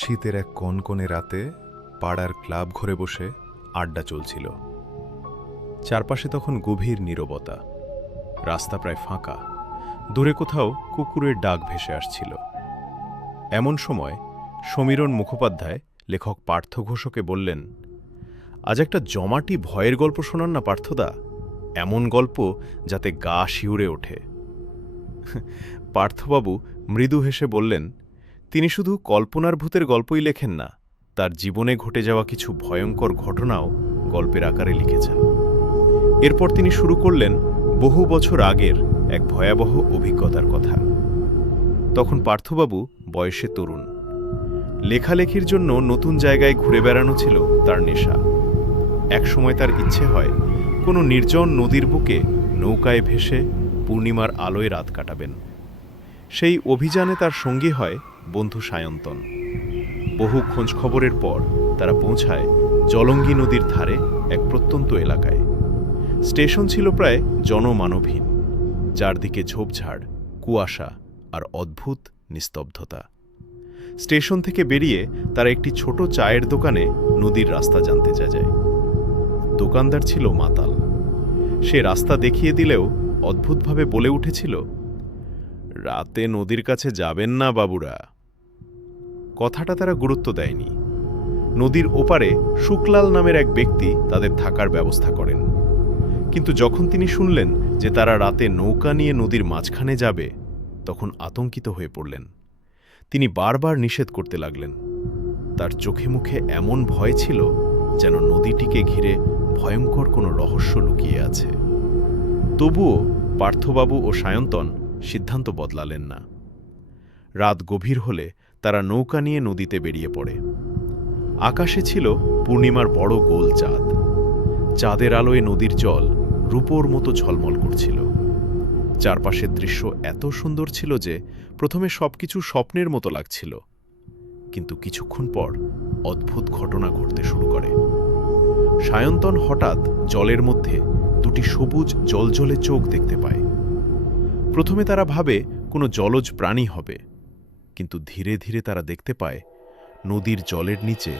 শীতের এক কনকনে রাতে পাড়ার ক্লাব ঘরে বসে আড্ডা চলছিল। চারপাশে তখন গভীর নীরবতা, রাস্তা প্রায় ফাঁকা, দূরে কোথাও কুকুরের ডাক ভেসে আসছিল। এমন সময় সমীরণ মুখোপাধ্যায় লেখক পার্থ ঘোষকে বললেন, আজ একটা জমাটি ভয়ের গল্প শোনান না পার্থদা, এমন গল্প যাতে গা শিউরে ওঠে। পার্থবাবু মৃদু হেসে বললেন, তিনি শুধু কল্পনার ভূতের গল্পই লেখেন না, তার জীবনে ঘটে যাওয়া কিছু ভয়ঙ্কর ঘটনাও গল্পের আকারে লিখেছেন। এরপর তিনি শুরু করলেন বহু বছর আগের এক ভয়াবহ অভিজ্ঞতার কথা। তখন পার্থবাবু বয়সে তরুণ, লেখালেখির জন্য নতুন জায়গায় ঘুরে বেড়ানো ছিল তার নেশা। একসময় তার ইচ্ছে হয় কোনো নির্জন নদীর বুকে নৌকায় ভেসে পূর্ণিমার আলোয় রাত কাটাবেন। সেই অভিযানে তার সঙ্গী হয় বন্ধু সায়ন্তন। বহু খোঁজখবরের পর তারা পৌঁছায় জলঙ্গি নদীর ধারে এক প্রত্যন্ত এলাকায়। স্টেশন ছিল প্রায় জনমানবহীন, চারদিকে ঝোপঝাড়, কুয়াশা আর অদ্ভুত নিস্তব্ধতা। স্টেশন থেকে বেরিয়ে তারা একটি ছোট চায়ের দোকানে নদীর রাস্তা জানতে যায়। দোকানদার ছিল মাতাল। সে রাস্তা দেখিয়ে দিলেও অদ্ভুতভাবে বলে উঠেছিল, রাতে নদীর কাছে যাবেন না বাবুরা। কথাটা তারা গুরুত্ব দেয়নি। নদীর ওপারে শুকলাল নামের এক ব্যক্তি তাদের থাকার ব্যবস্থা করেন। কিন্তু যখন তিনি শুনলেন যে তারা রাতে নৌকা নিয়ে নদীর মাঝখানে যাবে, তখন আতঙ্কিত হয়ে পড়লেন। তিনি বারবার নিষেধ করতে লাগলেন। তার চোখে মুখে এমন ভয় ছিল যেন নদীটিকে ঘিরে ভয়ঙ্কর কোনো রহস্য লুকিয়ে আছে। তবুও পার্থবাবু ও সায়ন্তন সিদ্ধান্ত বদলালেন না। রাত গভীর হলে তারা নৌকা নিয়ে নদীতে বেরিয়ে পড়ে। আকাশে ছিল পূর্ণিমার বড় গোল চাঁদ। চাঁদের আলোয় নদীর জল রূপোর মতো ঝলমল করছিল। চারপাশের দৃশ্য এত সুন্দর ছিল যে প্রথমে সবকিছু স্বপ্নের মতো লাগছিল, কিন্তু কিছুক্ষণ পর অদ্ভুত ঘটনা ঘটতে শুরু করে। সায়ন্তন হঠাৎ জলের মধ্যে দুটি সবুজ জলজলে চোখ দেখতে পায়। প্রথমে তারা ভাবে কোনো জলজ প্রাণী হবে, কিন্তু ধীরে ধীরে তারা দেখতে পায় নদীর জলের নিচে